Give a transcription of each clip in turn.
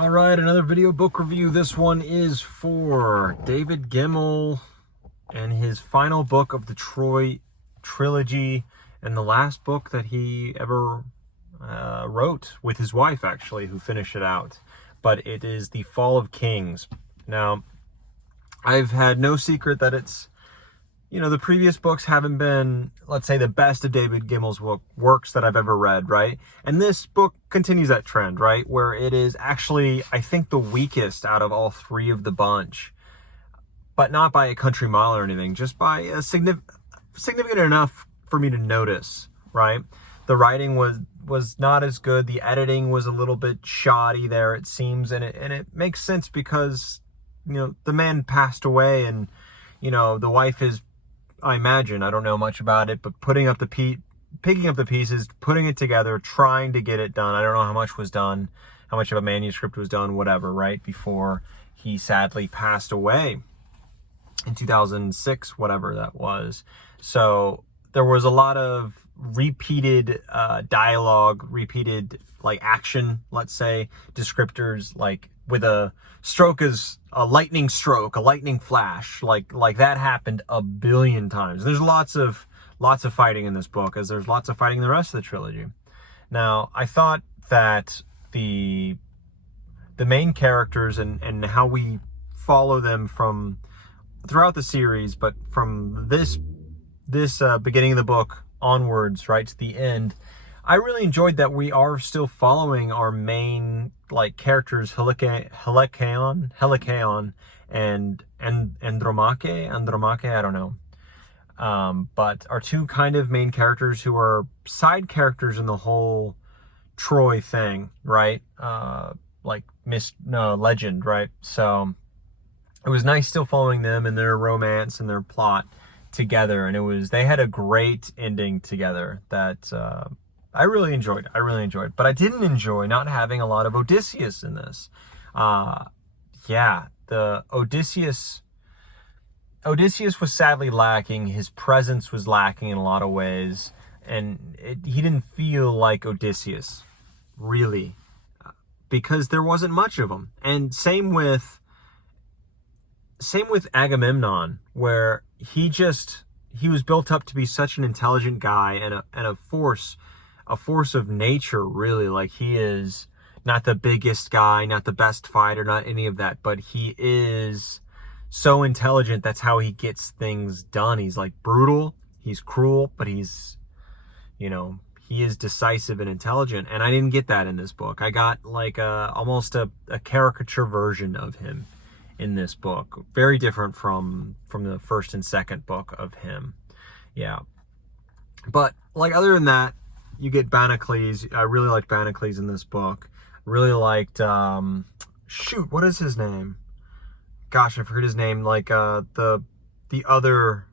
All right, another video book review. This one is for David Gemmell and his final book of the Troy trilogy, and the last book that he ever wrote with his wife, actually, who finished it out. But it is The Fall of Kings. Now, I've had no secret that it's, the previous books haven't been, let's say, the best of David Gemmell's works that I've ever read, right? And this book continues that trend, right? Where it is actually, I think, the weakest out of all three of the bunch. But not by a country mile or anything, just by a significant enough for me to notice, right? The writing was not as good. The editing was a little bit shoddy there, it seems. And it makes sense because, the man passed away and, the wife is, I imagine, I don't know much about it, but picking up the pieces, putting it together, trying to get it done. I don't know how much was done, how much of a manuscript was done, whatever, right? Before he sadly passed away in 2006, whatever that was. So there was a lot of repeated dialogue, repeated action, let's say, descriptors, with a stroke as a lightning stroke, a lightning flash, like that happened a billion times. There's lots of fighting in this book, as there's lots of fighting in the rest of the trilogy. Now, I thought that the main characters and how we follow them from throughout the series, but from this beginning of the book onwards, right to the end, I really enjoyed that we are still following our main characters, Helicon and Andromache, I don't know. But our two kind of main characters who are side characters in the whole Troy thing, right? Legend, right? So it was nice still following them and their romance and their plot together, and they had a great ending together that I really enjoyed. But I didn't enjoy not having a lot of Odysseus in this. The Odysseus was sadly lacking. His presence was lacking in a lot of ways, and he didn't feel like Odysseus, really, because there wasn't much of him. And same with Agamemnon, where he was built up to be such an intelligent guy and a force of nature, really. He is not the biggest guy, not the best fighter, not any of that, but he is so intelligent. That's how he gets things done. He's brutal, he's cruel, but he's, he is decisive and intelligent. And I didn't get that in this book. I got almost a caricature version of him in this book. Very different from the first and second book of him. Yeah. But other than that, you get Banacles. I really liked Banacles in this book. Really liked, what is his name? Gosh, I forget his name. The other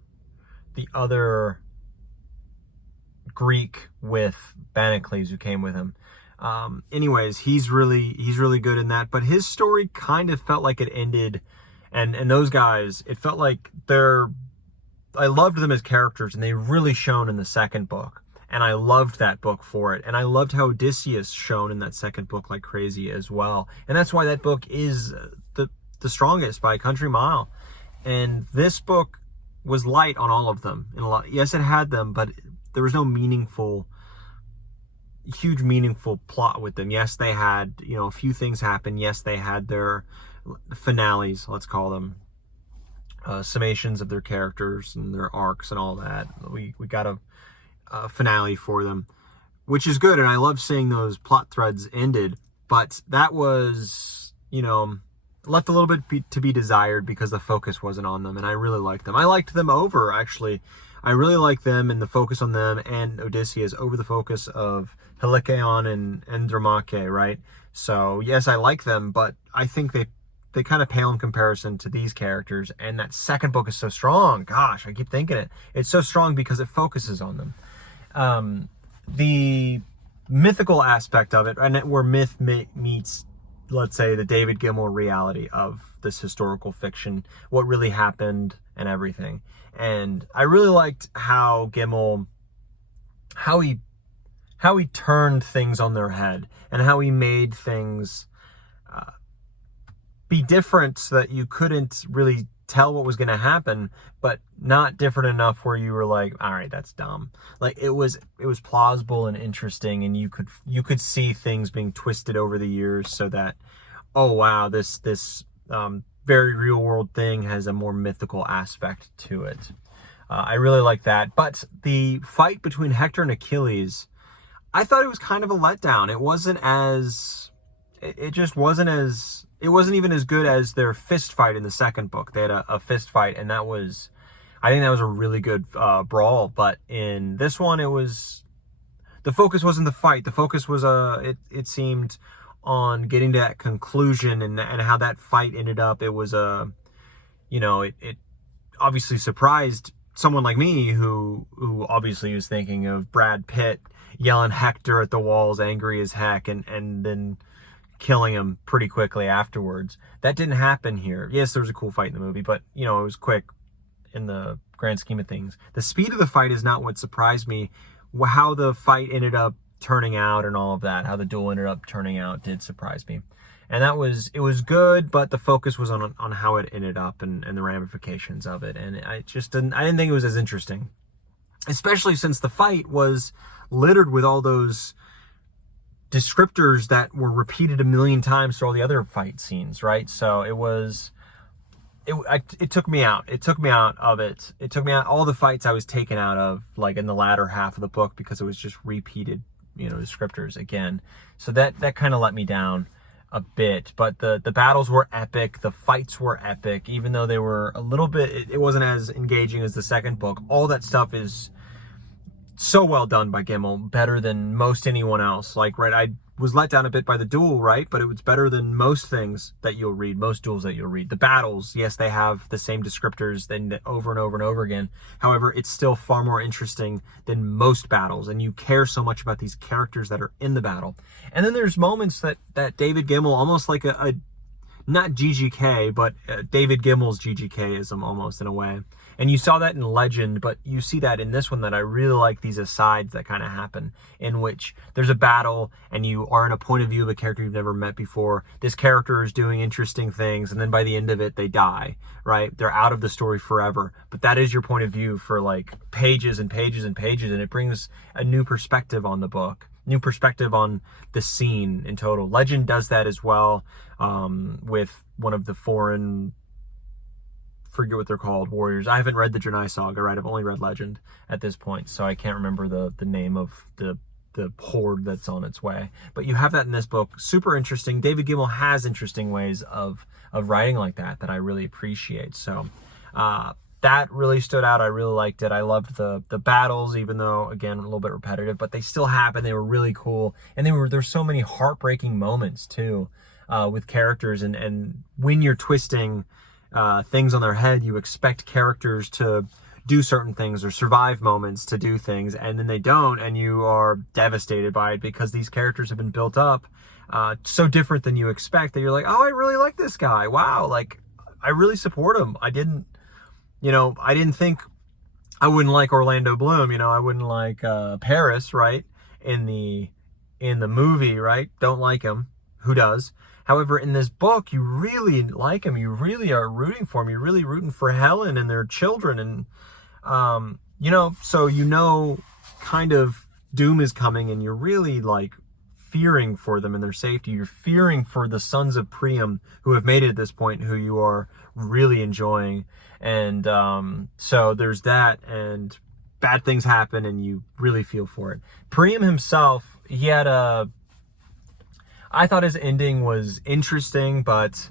Greek with Banacles who came with him. Anyways, he's really good in that. But his story kind of felt like it ended, and those guys, it felt like I loved them as characters, and they really shone in the second book. And I loved that book for it. And I loved how Odysseus shone in that second book like crazy as well. And that's why that book is the strongest by a country mile. And this book was light on all of them. Yes, it had them, but there was no huge meaningful plot with them. Yes, they had, a few things happen. Yes, they had their finales, let's call them. Summations of their characters and their arcs and all that. We got a finale for them, which is good, and I love seeing those plot threads ended. But that was, left a little bit to be desired because the focus wasn't on them, and I really liked them. I liked them over, actually. I really like them and the focus on them and Odysseus over the focus of Helicon and Andromache, right? So yes, I like them, but I think they kind of pale in comparison to these characters. And that second book is so strong. Gosh, I keep thinking it. It's so strong because it focuses on them. The mythical aspect of it, and where myth meets, let's say, the David Gemmell reality of this historical fiction, what really happened and everything. And I really liked how Gemmell, how he turned things on their head, and how he made things be different so that you couldn't really tell what was going to happen, but not different enough where you were like, all right, that's dumb. Like it was plausible and interesting, and you could see things being twisted over the years so that, oh wow, this very real world thing has a more mythical aspect to it. I really like that. But the fight between Hector and Achilles, I thought it was kind of a letdown. It wasn't as, it just wasn't as, it wasn't even as good as their fist fight in the second book. They had a fist fight, and that was, I think that was a really good brawl. But in this one, it was, the focus wasn't the fight. The focus was, it seemed, on getting to that conclusion and how that fight ended up. It was it obviously surprised someone like me who obviously was thinking of Brad Pitt yelling Hector at the walls, angry as heck, and then killing him pretty quickly afterwards. That didn't happen here. Yes, there was a cool fight in the movie, but it was quick in the grand scheme of things. The speed of the fight is not what surprised me. How the fight ended up turning out and all of that, how the duel ended up turning out, did surprise me. And it was good, but the focus was on how it ended up and the ramifications of it. And I didn't think it was as interesting, especially since the fight was littered with all those descriptors that were repeated a million times through all the other fight scenes, right? So it took me out. It took me out of it. It took me out. All the fights I was taken out of, like in the latter half of the book, because it was just repeated, descriptors again. So that kind of let me down a bit. But the battles were epic. The fights were epic, even though they were a little bit, it wasn't as engaging as the second book. All that stuff is so well done by Gemmell, better than most anyone else. Like, right, I was let down a bit by the duel, right? But it was better than most things that you'll read, most duels that you'll read. The battles, yes, they have the same descriptors then over and over and over again. However, it's still far more interesting than most battles, and you care so much about these characters that are in the battle. And then there's moments that David Gemmell, almost like a not GGK, but David Gemmell's GGK-ism almost in a way. And you saw that in Legend, but you see that in this one, that I really like these asides that kind of happen, in which there's a battle and you are in a point of view of a character you've never met before. This character is doing interesting things, and then by the end of it, they die, right? They're out of the story forever. But that is your point of view for like pages and pages and pages, and it brings a new perspective on the book, new perspective on the scene in total. Legend does that as well, with one of the foreign, forget what they're called, warriors. I haven't read the Janai Saga, right? I've only read Legend at this point, so I can't remember the name of the horde that's on its way. But you have that in this book. Super interesting. David Gemmell has interesting ways of writing like that I really appreciate. So that really stood out. I really liked it. I loved the battles, even though, again, a little bit repetitive, but they still happened. They were really cool. And there's so many heartbreaking moments too, with characters. And when you're twisting things on their head, you expect characters to do certain things or survive moments to do things, and then they don't, and you are devastated by it because these characters have been built up so different than you expect, that you're like, oh, I really like this guy. Wow, like I really support him. I didn't think I wouldn't like Orlando Bloom. I wouldn't like Paris, right? In the movie, right? Don't like him. Who does? However, in this book, you really like him. You really are rooting for him. You're really rooting for Helen and their children. And, so kind of doom is coming, and you're really like fearing for them and their safety. You're fearing for the sons of Priam who have made it at this point, who you are really enjoying. And so there's that, and bad things happen, and you really feel for it. Priam himself, he had I thought his ending was interesting, but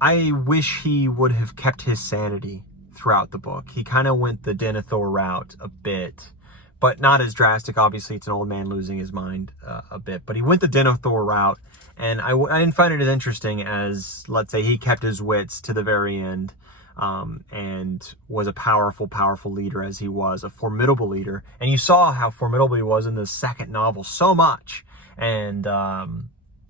I wish he would have kept his sanity throughout the book. He kind of went the Denethor route a bit, but not as drastic. Obviously, it's an old man losing his mind a bit, but he went the Denethor route, and I didn't find it as interesting as, let's say, he kept his wits to the very end, and was a powerful leader, as he was, a formidable leader. And you saw how formidable he was in the second novel so much. And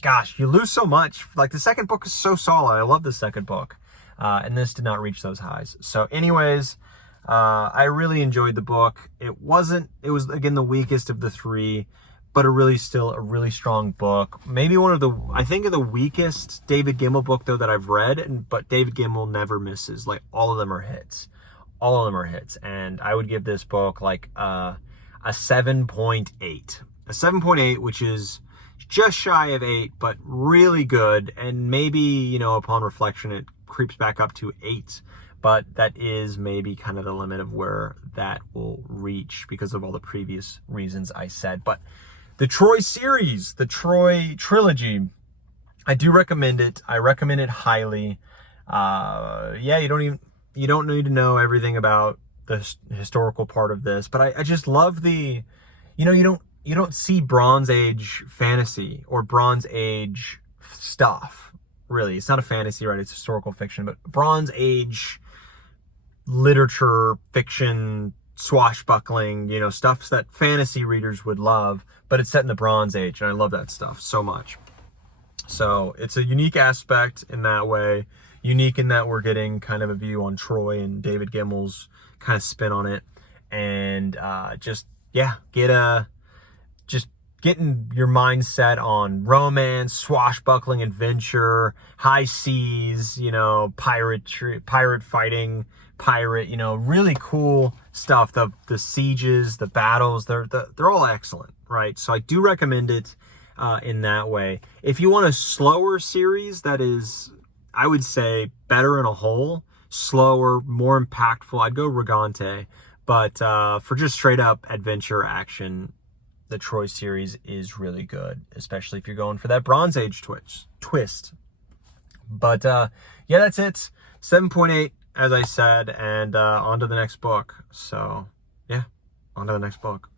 gosh, you lose so much. Like, the second book is so solid. I love the second book. And this did not reach those highs. So anyways, I really enjoyed the book. It was, again, the weakest of the three, but still a really strong book. Maybe I think of the weakest David Gemmell book though that I've read, but David Gemmell never misses. Like all of them are hits. All of them are hits. And I would give this book like a 7.8. A 7.8, which is just shy of 8, but really good. And maybe, upon reflection, it creeps back up to 8. But that is maybe kind of the limit of where that will reach because of all the previous reasons I said. But the Troy series, the Troy trilogy, I do recommend it. I recommend it highly. You don't need to know everything about the historical part of this, but I just love you don't see Bronze Age fantasy or Bronze Age stuff, really. It's not a fantasy, right? It's historical fiction, but Bronze Age literature, fiction, swashbuckling, stuff that fantasy readers would love, but it's set in the Bronze Age, and I love that stuff so much. So it's a unique aspect in that way, unique in that we're getting kind of a view on Troy and David Gemmell's kind of spin on it, and getting your mindset on romance, swashbuckling, adventure, high seas, pirate fighting, really cool stuff. The sieges, the battles, they're all excellent, right? So I do recommend it in that way. If you want a slower series that is, I would say, better in a whole, slower, more impactful, I'd go Regante. But for just straight up adventure action, the Troy series is really good, especially if you're going for that Bronze Age twist. But that's it. 7.8, as I said, and on to the next book. So, on to the next book.